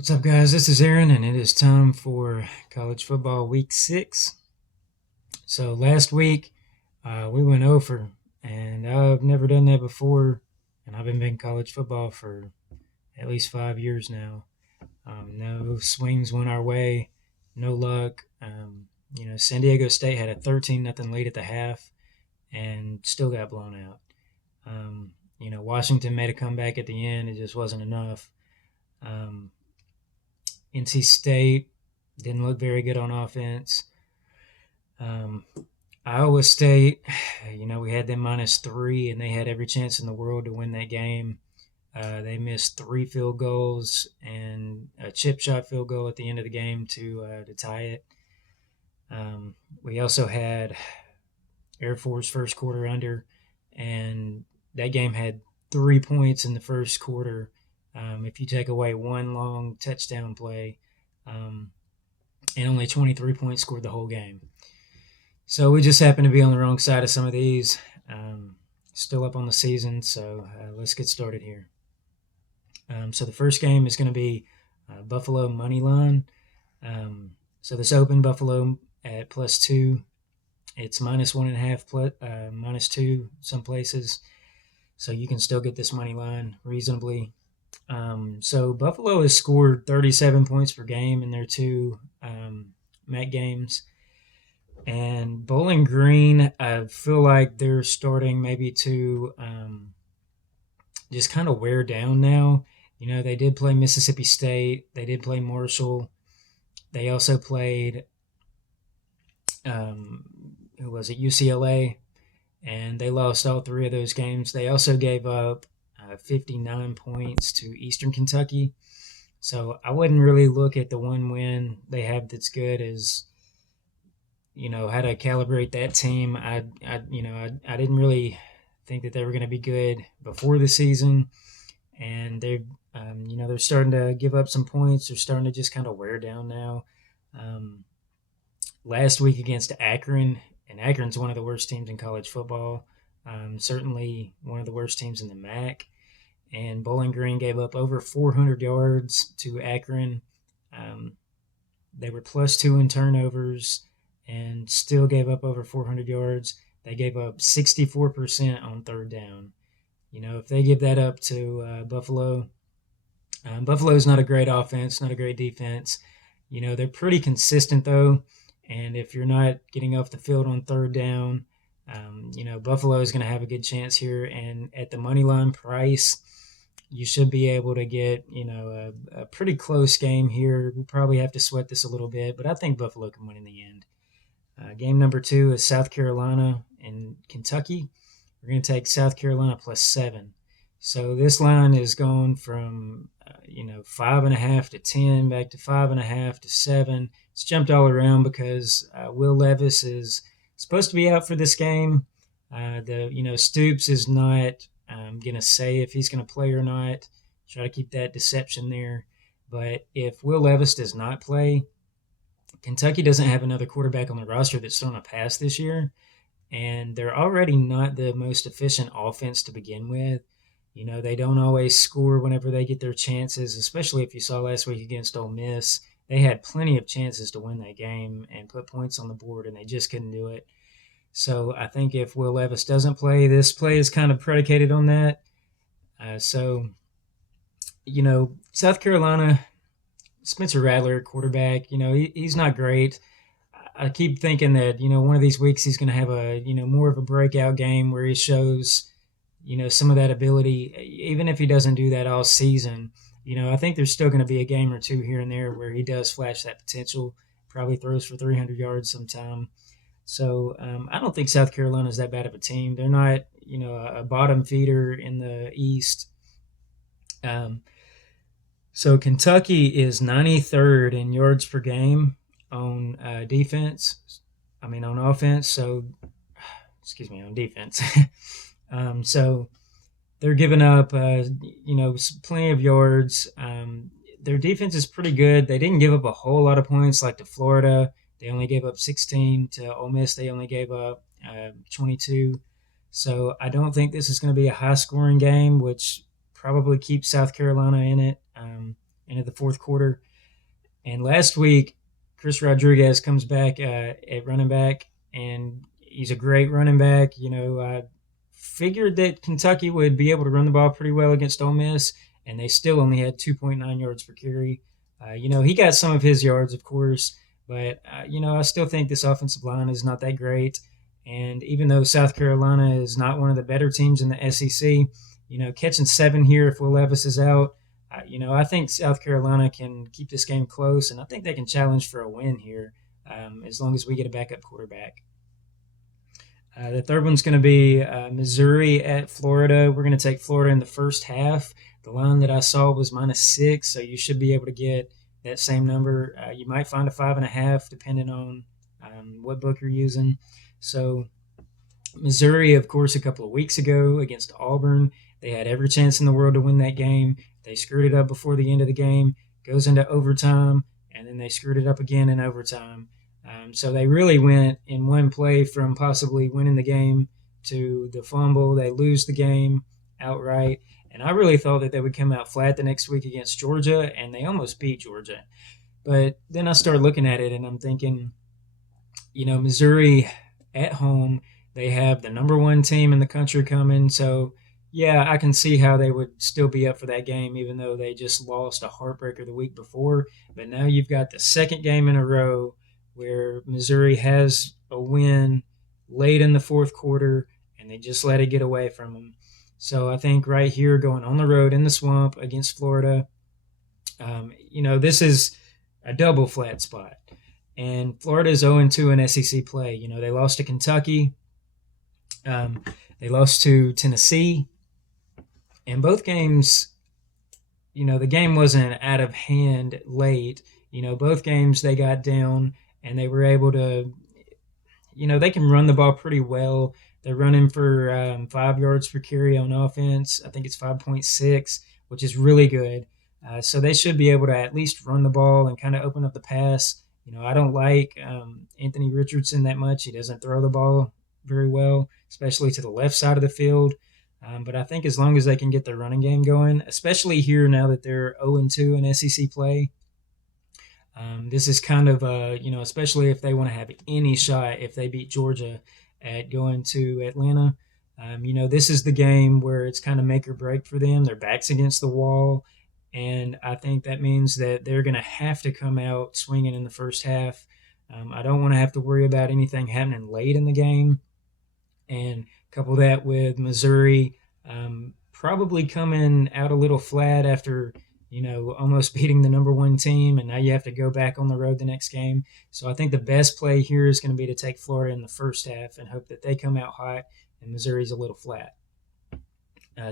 What's up, guys? This is Aaron, and it is time for college football week 6. So, last week we went over, and I've never done that before, and I've been in college football for at least 5 years now. No swings went our way, no luck. San Diego State had a 13-0 lead at the half and still got blown out. Washington made a comeback at the end, it just wasn't enough. Um, NC State didn't look very good on offense. Um, Iowa State, we had them -3, and they had every chance in the world to win that game. They missed 3 field goals and a chip shot field goal at the end of the game to tie it. We also had Air Force first quarter under, and that game had 3 points in the first quarter. If you take away one long touchdown play, um, and only 23 points scored the whole game. So we just happen to be on the wrong side of some of these. Still up on the season, so let's get started here. So the first game is going to be Buffalo money line. So this opened Buffalo at +2. It's -1.5, -2 some places. So you can still get this money line reasonably. So Buffalo has scored 37 points per game in their two MAC games. And Bowling Green, I feel like they're starting maybe to just kind of wear down now. They did play Mississippi State. They did play Marshall. They also played, who was it, UCLA. And they lost all 3 of those games. They also gave up 59 points to Eastern Kentucky. So I wouldn't really look at the one win they have that's good as how to calibrate that team. I didn't really think that they were going to be good before the season, and they're starting to give up some points. They're starting to just kind of wear down now. Last week against Akron, and Akron's one of the worst teams in college football. Certainly one of the worst teams in the MAC. And Bowling Green gave up over 400 yards to Akron. They were +2 in turnovers and still gave up over 400 yards. They gave up 64% on third down. If they give that up to Buffalo, Buffalo's not a great offense, not a great defense. They're pretty consistent, though. And if you're not getting off the field on third down, Buffalo is going to have a good chance here. And at the money line price, you should be able to get, a pretty close game here. We'll probably have to sweat this a little bit, but I think Buffalo can win in the end. Game number 2 is South Carolina and Kentucky. We're going to take South Carolina +7. So this line is going from, 5.5 to 10, back to 5.5 to 7. It's jumped all around because Will Levis is supposed to be out for this game. Stoops is not going to say if he's going to play or not. Try to keep that deception there. But if Will Levis does not play, Kentucky doesn't have another quarterback on the roster that's thrown a pass this year, and they're already not the most efficient offense to begin with. They don't always score whenever they get their chances, especially if you saw last week against Ole Miss. They had plenty of chances to win that game and put points on the board, and they just couldn't do it. So I think if Will Levis doesn't play, this play is kind of predicated on that. South Carolina, Spencer Rattler, quarterback, he's not great. I keep thinking that, one of these weeks he's going to have a, more of a breakout game where he shows, some of that ability. Even if he doesn't do that all season, I think there's still going to be a game or two here and there where he does flash that potential, probably throws for 300 yards sometime. So I don't think South Carolina is that bad of a team. They're not, a bottom feeder in the East. So Kentucky is 93rd in yards per game on defense. On offense. So, on defense. So they're giving up, plenty of yards. Their defense is pretty good. They didn't give up a whole lot of points like to Florida. They only gave up 16. To Ole Miss, they only gave up 22. So I don't think this is going to be a high-scoring game, which probably keeps South Carolina in it. into the fourth quarter. And last week, Chris Rodriguez comes back at running back, and he's a great running back. I figured that Kentucky would be able to run the ball pretty well against Ole Miss, and they still only had 2.9 yards per carry. He got some of his yards, of course, but, I still think this offensive line is not that great. And even though South Carolina is not one of the better teams in the SEC, catching 7 here if Will Levis is out, I think South Carolina can keep this game close, and I think they can challenge for a win here as long as we get a backup quarterback. The third one's going to be Missouri at Florida. We're going to take Florida in the first half. The line that I saw was -6, so you should be able to get that same number. You might find a 5.5 depending on what book you're using. So Missouri, of course, a couple of weeks ago against Auburn, they had every chance in the world to win that game. They screwed it up before the end of the game, goes into overtime, and then they screwed it up again in overtime. So they really went in one play from possibly winning the game to the fumble. They lose the game outright. And I really thought that they would come out flat the next week against Georgia, and they almost beat Georgia. But then I started looking at it, and I'm thinking, Missouri at home, they have the number one team in the country coming. So, yeah, I can see how they would still be up for that game, even though they just lost a heartbreaker the week before. But now you've got the second game in a row where Missouri has a win late in the fourth quarter, and they just let it get away from them. So I think right here, going on the road in the swamp against Florida, this is a double flat spot. And Florida is 0-2 in SEC play. They lost to Kentucky. They lost to Tennessee. And both games, the game wasn't out of hand late. Both games they got down and they were able to, they can run the ball pretty well. They're running for 5 yards per carry on offense. I think it's 5.6, which is really good. So they should be able to at least run the ball and kind of open up the pass. I don't like Anthony Richardson that much. He doesn't throw the ball very well, especially to the left side of the field. But I think as long as they can get their running game going, especially here now that they're 0-2 in SEC play, this is kind of, especially if they want to have any shot, if they beat Georgia at going to Atlanta, this is the game where it's kind of make or break for them. Their back's against the wall. And I think that means that they're going to have to come out swinging in the first half. I don't want to have to worry about anything happening late in the game. And couple that with Missouri probably coming out a little flat after, almost beating the number one team. And now you have to go back on the road the next game. So I think the best play here is going to be to take Florida in the first half and hope that they come out hot and Missouri's a little flat.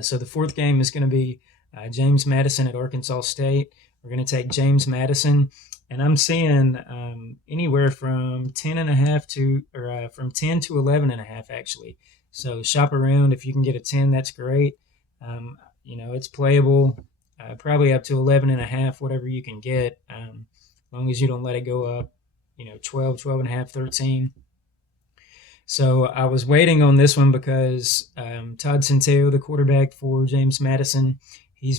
So the fourth game is going to be James Madison at Arkansas State. We're going to take James Madison, and I'm seeing anywhere from 10.5 from 10 to 11.5 actually. So shop around. If you can get a 10, that's great. It's playable, probably up to 11.5, whatever you can get, as long as you don't let it go up, 12, 12.5, 13. So I was waiting on this one because Todd Centeio, the quarterback for James Madison, he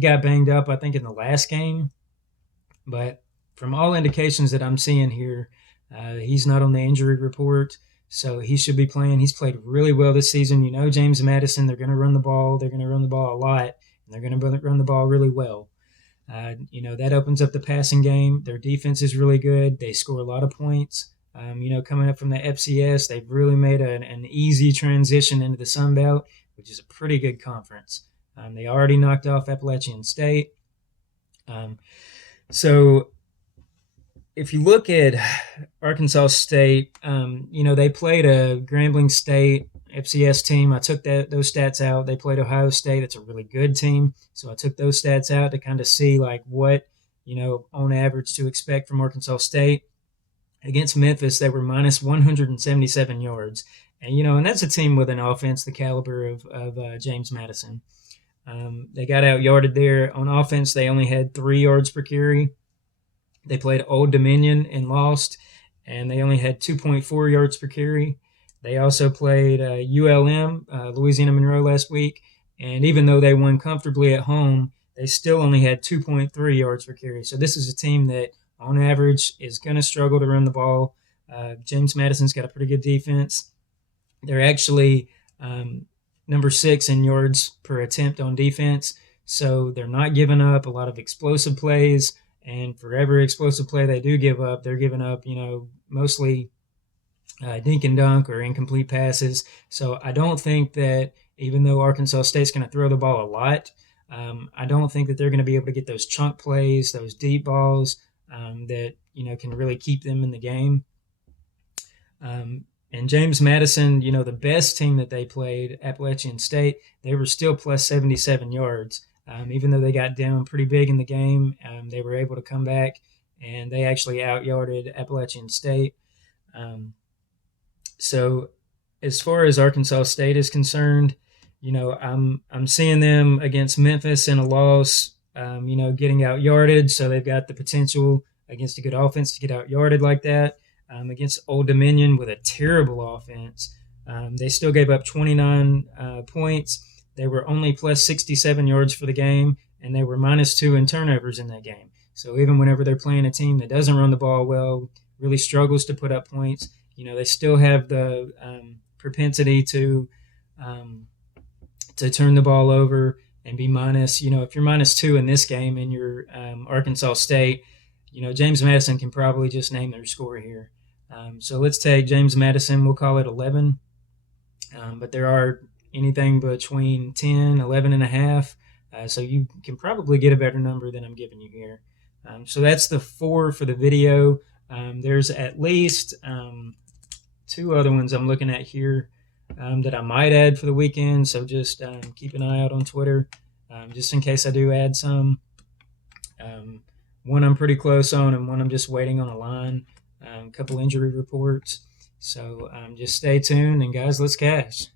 got banged up, I think, in the last game. But from all indications that I'm seeing here, he's not on the injury report, so he should be playing. He's played really well this season. James Madison, they're going to run the ball. They're going to run the ball a lot, and they're going to run the ball really well. That opens up the passing game. Their defense is really good. They score a lot of points. Coming up from the FCS, they've really made an easy transition into the Sun Belt, which is a pretty good conference. They already knocked off Appalachian State. So if you look at Arkansas State, they played a Grambling State FCS team. I took those stats out. They played Ohio State. It's a really good team. So I took those stats out to kind of see what, on average to expect from Arkansas State. Against Memphis, they were minus 177 yards. And that's a team with an offense the caliber of James Madison. They got out-yarded there. On offense, they only had 3 yards per carry. They played Old Dominion and lost, and they only had 2.4 yards per carry. They also played ULM, Louisiana Monroe, last week, and even though they won comfortably at home, they still only had 2.3 yards per carry. So this is a team that, on average, is going to struggle to run the ball. James Madison's got a pretty good defense. They're actually number 6 in yards per attempt on defense. So they're not giving up a lot of explosive plays. And for every explosive play they do give up, they're giving up, mostly dink and dunk or incomplete passes. So I don't think that, even though Arkansas State's going to throw the ball a lot, I don't think that they're going to be able to get those chunk plays, those deep balls that can really keep them in the game. And James Madison, the best team that they played, Appalachian State, they were still plus 77 yards. Even though they got down pretty big in the game, they were able to come back, and they actually out-yarded Appalachian State. So as far as Arkansas State is concerned, I'm seeing them against Memphis in a loss, getting out-yarded. So they've got the potential against a good offense to get out-yarded like that. Against Old Dominion with a terrible offense, they still gave up 29 points. They were only plus 67 yards for the game, and they were -2 in turnovers in that game. So even whenever they're playing a team that doesn't run the ball well, really struggles to put up points, they still have the propensity to turn the ball over and be minus. If you're -2 in this game and you're Arkansas State, James Madison can probably just name their score here. So let's take James Madison. We'll call it 11. But there are anything between 10, 11 and a half. So you can probably get a better number than I'm giving you here. So that's the 4 for the video. There's at least 2 other ones I'm looking at here that I might add for the weekend. So just keep an eye out on Twitter just in case I do add some. One I'm pretty close on, and one I'm just waiting on a line. A couple injury reports. So just stay tuned, and guys, let's cash.